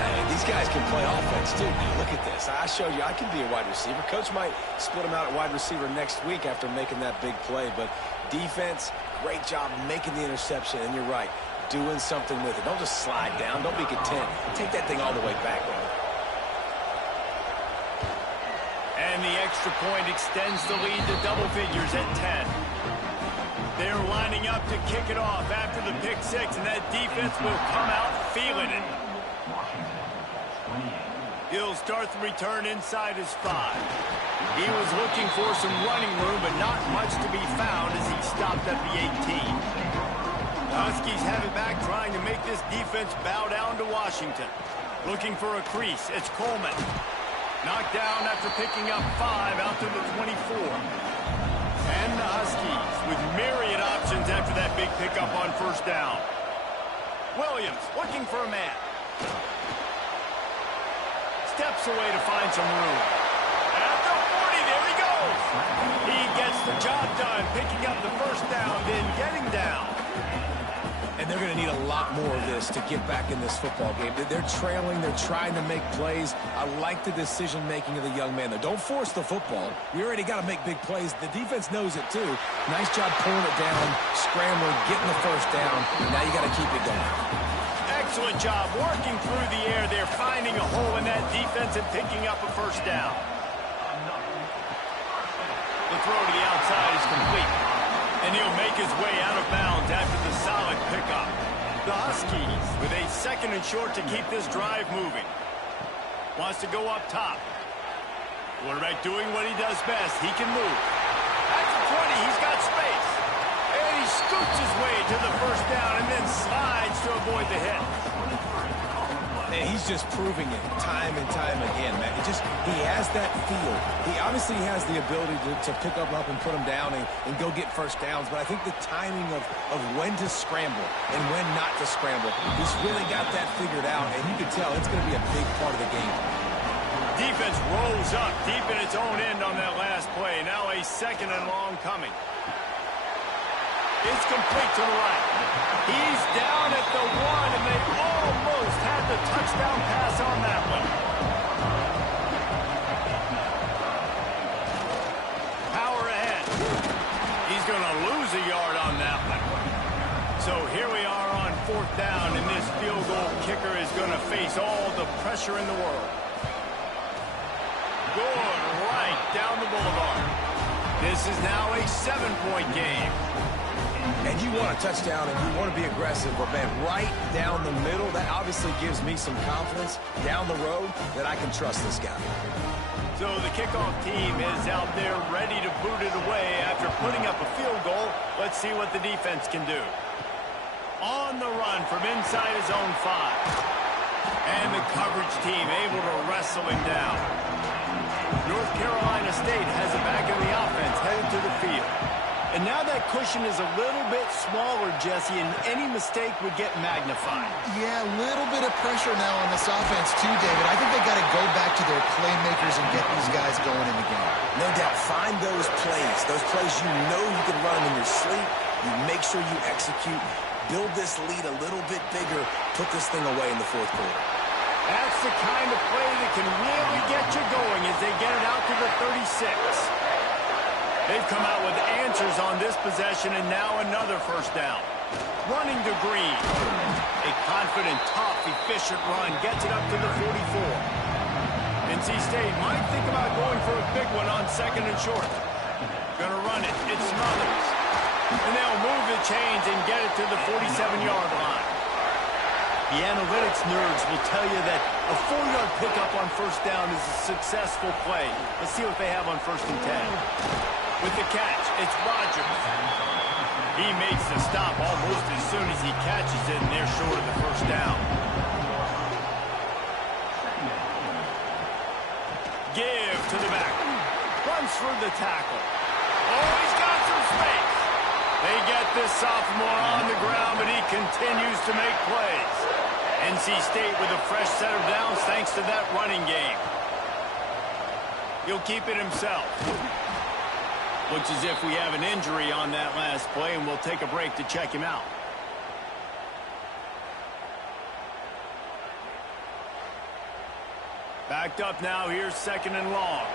Man, these guys can play offense, too. Now, look at this. I showed you I can be a wide receiver. Coach might split him out at wide receiver next week after making that big play. But defense, great job making the interception. And you're right, doing something with it. Don't just slide down. Don't be content. Take that thing all the way back, man. And the extra point extends the lead to double figures at 10. They're lining up to kick it off after the pick 6, and that defense will come out feeling it. He'll start the return inside his 5. He was looking for some running room, but not much to be found as he stopped at the 18. The Huskies have it back, trying to make this defense bow down to Washington. Looking for a crease. It's Coleman. Knocked down after picking up 5 out to the 24. And the Huskies with myriad options after that big pickup on 1st down. Williams looking for a man. Steps away to find some room. At the 40, there he goes. He gets the job done, picking up the 1st down, then getting down. And they're going to need a lot more of this to get back in this football game. They're trailing. They're trying to make plays. I like the decision-making of the young man, though. Don't force the football. We already got to make big plays. The defense knows it, too. Nice job pulling it down, scrambling, getting the 1st down. Now you got to keep it going. Excellent job working through the air. They're finding a hole in that defense and picking up a 1st down. The throw to the outside is complete. And he'll make his way out of bounds after the solid pickup. The Huskies with a 2nd and short to keep this drive moving. Wants to go up top. Quarterback doing what he does best. He can move. At the 20, he's got space. And he scoots his way to the 1st down and then slides to avoid the hit. And he's just proving it time and time again, man. He has that feel. He obviously has the ability to pick up and put him down and go get 1st downs. But I think the timing of when to scramble and when not to scramble, he's really got that figured out. And you can tell it's going to be a big part of the game. Defense rolls up deep in its own end on that last play. Now a 2nd and long coming. It's complete to the right. He's down at the 1, and they almost had the touchdown pass on that one. Power ahead. He's going to lose a yard on that one. So here we are on 4th down, and this field goal kicker is going to face all the pressure in the world. Good right down the boulevard. This is now a 7-point game. And you want a touchdown and you want to be aggressive, but, man, right down the middle, that obviously gives me some confidence down the road that I can trust this guy. So the kickoff team is out there ready to boot it away after putting up a field goal. Let's see what the defense can do. On the run from inside his own 5. And the coverage team able to wrestle him down. North Carolina State has it back in the offense, headed to the field. And now that cushion is a little bit smaller, Jesse, and any mistake would get magnified. Yeah, a little bit of pressure now on this offense too, David. I think they got to go back to their playmakers and get these guys going in the game. No doubt. Find those plays you know you can run them in your sleep. You make sure you execute. Build this lead a little bit bigger. Put this thing away in the 4th quarter. That's the kind of play that can really get you going as they get it out to the 36. They've come out with answers on this possession, and now another 1st down. Running to Green. A confident, tough, efficient run gets it up to the 44. NC State might think about going for a big one on 2nd and short. Gonna run it. It's Smothers. And they'll move the chains and get it to the 47-yard line. The analytics nerds will tell you that a 4-yard pickup on 1st down is a successful play. Let's see what they have on 1st and 10. With the catch, it's Rogers. He makes the stop almost as soon as he catches it, and they're short of the 1st down. Give to the back. Runs through the tackle. Oh, he's got some space. They get this sophomore on the ground, but he continues to make plays. NC State with a fresh set of downs thanks to that running game. He'll keep it himself. Looks as if we have an injury on that last play, and we'll take a break to check him out. Backed up now. Here's 2nd and long.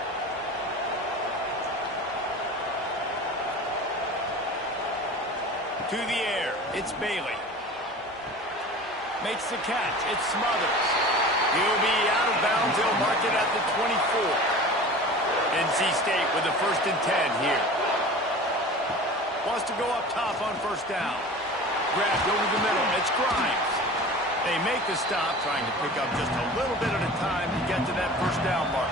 To the air. It's Bailey. Makes the catch. It's Smothers. He'll be out of bounds. He'll mark it at the 24. NC State with the 1st and 10 here. Wants to go up top on 1st down. Grabbed over the middle. It's Grimes. They make the stop, trying to pick up just a little bit at a time to get to that 1st down mark.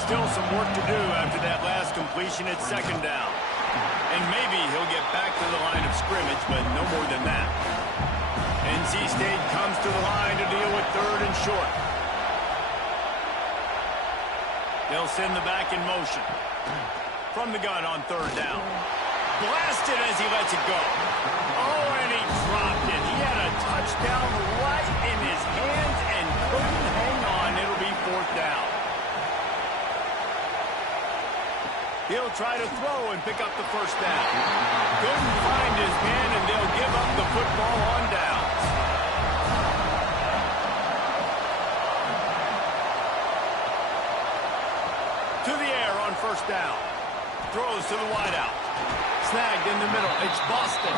Still some work to do after that last completion at 2nd down. And maybe he'll get back to the line of scrimmage, but no more than that. NC State comes to the line to deal with 3rd and short. They'll send the back in motion. From the gun on 3rd down. Blasted as he lets it go. Oh, and he dropped it. He had a touchdown right in his hands and couldn't hang on. It'll be 4th down. He'll try to throw and pick up the 1st down. Couldn't find his man, and they'll give up the football on downs. To the air on 1st down. Throws to the wideout. Snagged in the middle. It's Boston.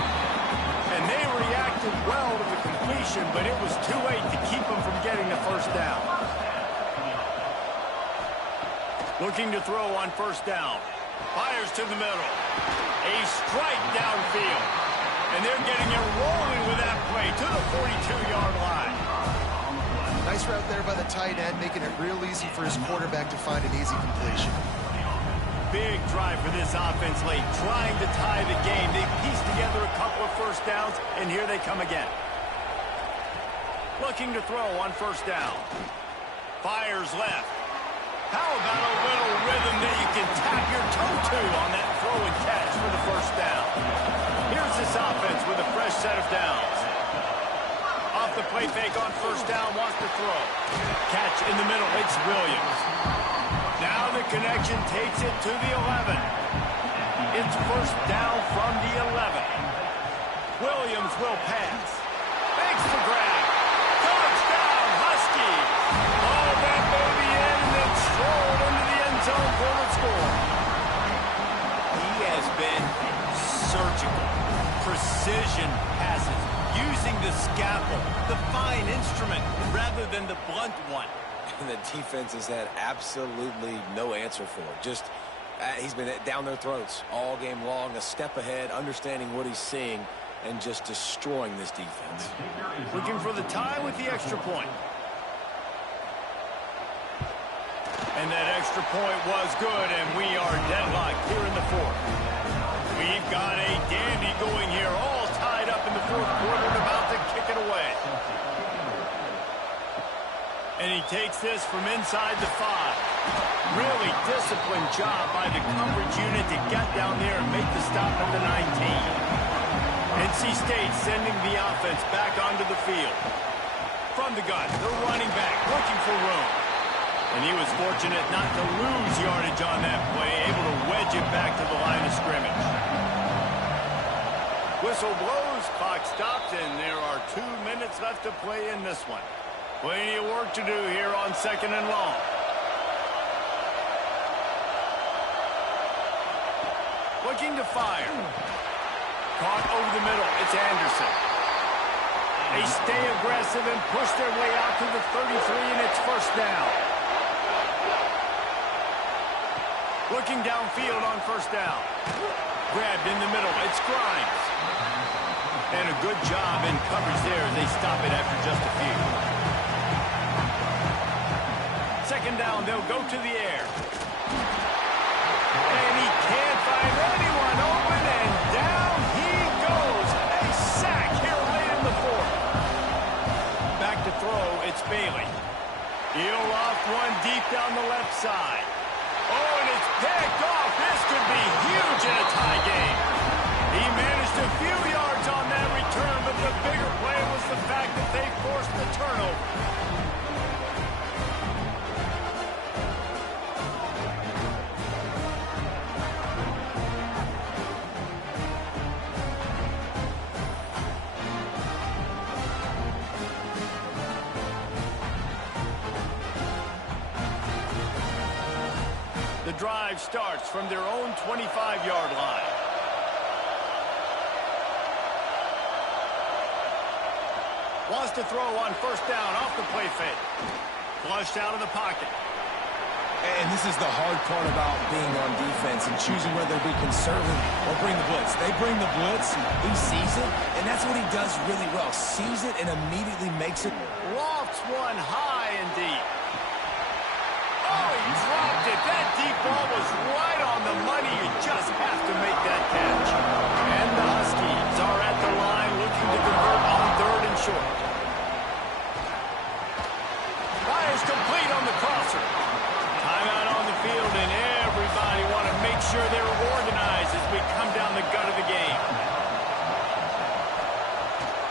And they reacted well to the completion, but it was too late to keep them from getting the 1st down. Looking to throw on 1st down. Fires to the middle. A strike downfield. And they're getting it rolling with that play to the 42-yard line. Nice route there by the tight end, making it real easy for his quarterback to find an easy completion. Big drive for this offense late, trying to tie the game. They pieced together a couple of 1st downs, and here they come again. Looking to throw on 1st down. Fires left. How about a little rhythm that you can tap your toe to on that throw and catch for the 1st down? Here's this offense with a fresh set of downs. Off the play fake on 1st down, wants to throw. Catch in the middle, it's Williams. Now the connection takes it to the 11. It's 1st down from the 11. Williams will pass. Makes the grab. Touchdown, Huskies. All that baby in and then strolled into the end zone for the score. He has been surgical. Precision passes. Using the scalpel, the fine instrument, rather than the blunt one. And the defense has had absolutely no answer for it. Just, he's been down their throats all game long, a step ahead, understanding what he's seeing, and just destroying this defense. Looking for the tie with the extra point. And that extra point was good, and we are deadlocked here in the 4th. We've got a dandy going here, all tied up in the 4th quarter and about to kick it away. And he takes this from inside the 5. Really disciplined job by the coverage unit to get down there and make the stop at the 19. NC State sending the offense back onto the field. From the gun, the running back looking for room. And he was fortunate not to lose yardage on that play, able to wedge it back to the line of scrimmage. Whistle blows, clock stops, and there are 2 minutes left to play in this one. Plenty of work to do here on 2nd and long. Looking to fire. Caught over the middle. It's Anderson. They stay aggressive and push their way out to the 33, and it's 1st down. Looking downfield on 1st down. Grabbed in the middle. It's Grimes. And a good job in coverage there as they stop it after just a few. 2nd down, they'll go to the air. And he can't find anyone open, and down he goes. A sack here late in the 4th. Back to throw, it's Bailey. He'll loft one deep down the left side. Oh, and it's picked off. This could be huge in a tie game. He managed a few yards on that return, but the bigger play was the fact that they forced the turnover. The drive starts from their own 25-yard line. Wants to throw on first down off the play fake. Flushed out of the pocket. And this is the hard part about being on defense and choosing whether to be conservative or bring the blitz. They bring the blitz, he sees it, and that's what he does really well. Sees it and immediately makes it. Lofts one high and deep. Oh, he dropped it. That deep ball was right on the money. You just have to make that catch. And the Huskies are at the line looking to convert on third and short. Fires complete on the crosser. Timeout on the field, and everybody want to make sure they're organized as we come down the gut of the game.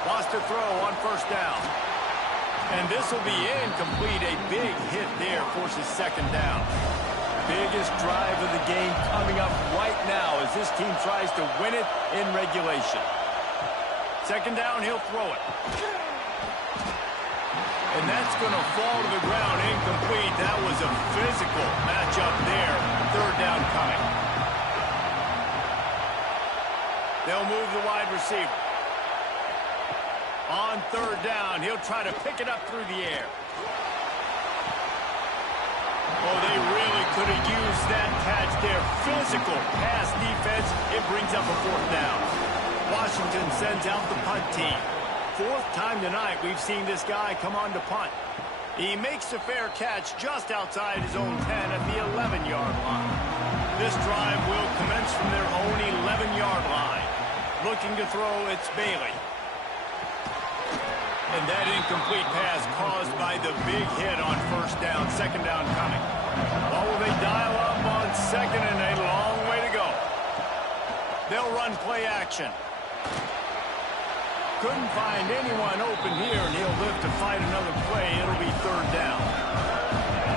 Wants to throw on first down. And this will be incomplete. A big hit there forces second down. Biggest drive of the game coming up right now as this team tries to win it in regulation. Second down, he'll throw it. And that's going to fall to the ground incomplete. That was a physical matchup there. Third down coming. They'll move the wide receiver. On third down, he'll try to pick it up through the air. Oh, they really could have used that catch there. Physical pass defense. It brings up a fourth down. Washington sends out the punt team. Fourth time tonight we've seen this guy come on to punt. He makes a fair catch just outside his own 10 at the 11-yard line. This drive will commence from their own 11-yard line. Looking to throw, it's Bailey. And that incomplete pass caused by the big hit on first down. Second down coming. Oh, they dial up on second and a long way to go. They'll run play action. Couldn't find anyone open here, and he'll live to fight another play. It'll be third down.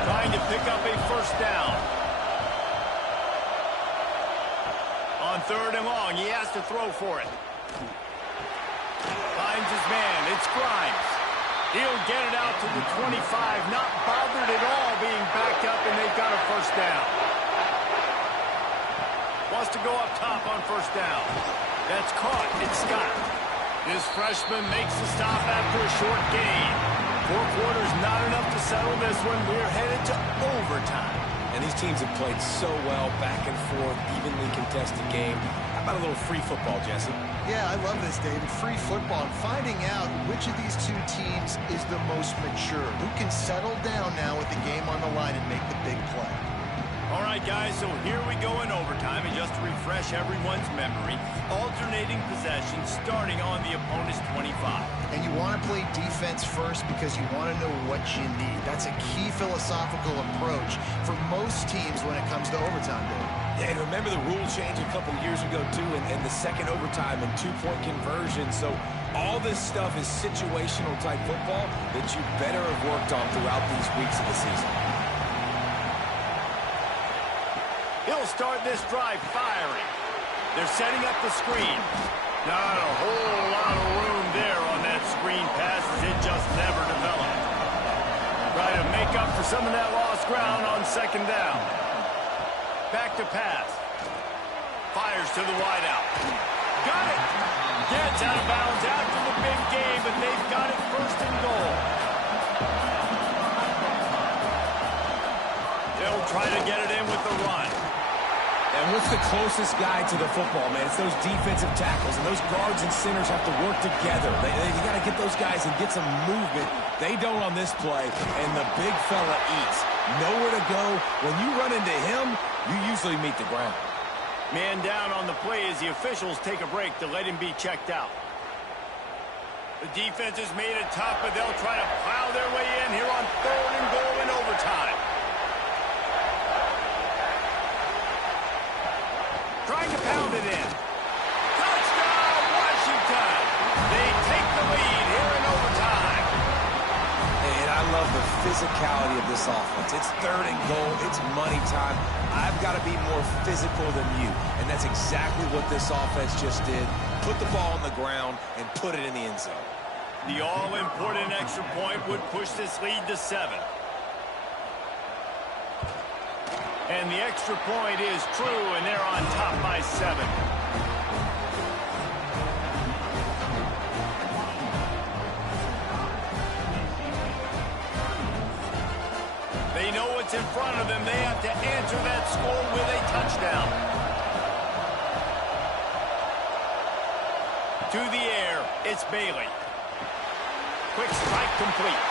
Trying to pick up a first down. On third and long, he has to throw for it. Finds his man. It's Grimes. He'll get it out to the 25. Not bothered at all being backed up, and they've got a first down. Wants to go up top on first down. That's caught. It's Scott. This freshman makes the stop after a short gain. 4 quarters not enough to settle this one. We're headed to overtime. And these teams have played so well, back and forth, evenly contested game. How about a little free football, Jesse? Yeah, I love this, David. Free football and finding out which of these two teams is the most mature. Who can settle down now with the game on the line and make the big play. All right, guys, so here we go in overtime. And just to refresh everyone's memory, alternating possession starting on the opponent's 25. And you want to play defense first because you want to know what you need. That's a key philosophical approach for most teams when it comes to overtime, David. Yeah, and remember the rule change a couple years ago, too, and the second overtime and 2-point conversion. So all this stuff is situational type football that you better have worked on throughout these weeks of the season. He'll start this drive firing. They're setting up the screen. Not a whole lot of room there on that screen pass as it just never developed. Try to make up for some of that lost ground on second down. Back to pass. Fires to the wideout. Got it. Gets out of bounds after the big game, but they've got it first and goal. They'll try to get it in with the run. And what's the closest guy to the football, man? It's those defensive tackles, and those guards and centers have to work together. They got to get those guys and get some movement. They don't on this play, and the big fella eats. Nowhere to go. When you run into him, you usually meet the ground. Man down on the play as the officials take a break to let him be checked out. The defense has made it tough, but they'll try to plow their way in here on third and goal and overtime. Trying to pound it in. Touchdown, Washington! They take the lead here in overtime. And I love the physicality of this offense. It's 3rd and goal. It's money time. I've got to be more physical than you. And that's exactly what this offense just did. Put the ball on the ground and put it in the end zone. The all-important extra point would push this lead to 7. And the extra point is true, and they're on top by 7. They know what's in front of them. They have to answer that score with a touchdown. To the air, it's Bailey. Quick strike complete.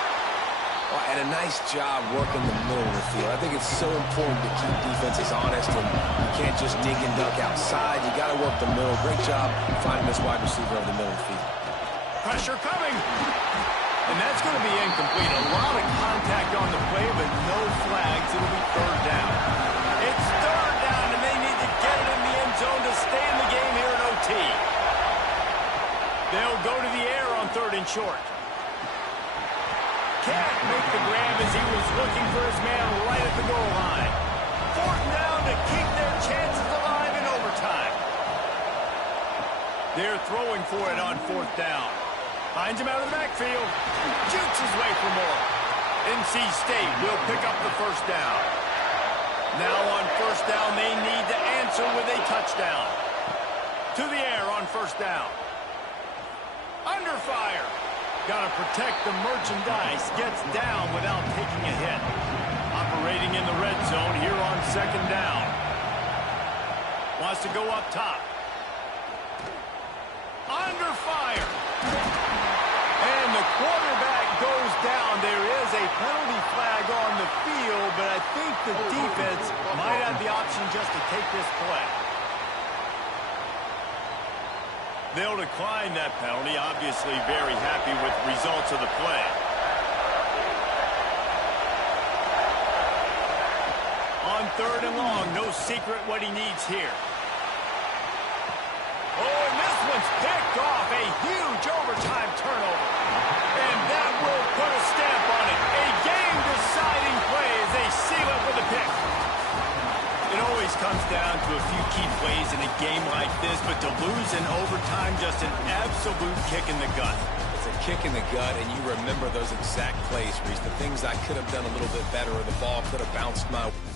Well, and a nice job working the middle of the field. I think it's so important to keep defenses honest, and you can't just dig and duck outside. You got to work the middle. Great job finding this wide receiver over the middle of the field. Pressure coming. And that's going to be incomplete. A lot of contact on the play, but no flags. It'll be 3rd down. It's 3rd down, and they need to get it in the end zone to stay in the game here in OT. They'll go to the air on 3rd and short. Can't make the grab as he was looking for his man right at the goal line. 4th down to keep their chances alive in overtime. They're throwing for it on 4th down. Finds him out of the backfield. Jukes his way for more. NC State will pick up the 1st down. Now on 1st down, they need to answer with a touchdown. To the air on 1st down. Under fire. Got to protect the merchandise. Gets down without taking a hit. Operating in the red zone here on 2nd down. Wants to go up top. Under fire. And the quarterback goes down. There is a penalty flag on the field, but I think the defense might have the option just to take this play. They'll decline that penalty. Obviously very happy with the results of the play. On 3rd and long, no secret what he needs here. Oh, and this one's picked off. A huge overtime turnover. And that will put a stamp on it. A game-deciding play as they seal it with a pick. It always comes down to a few key plays in a game like this, but to lose in overtime, just an absolute kick in the gut. It's a kick in the gut, and you remember those exact plays, Reese. The things I could have done a little bit better, or the ball could have bounced my way.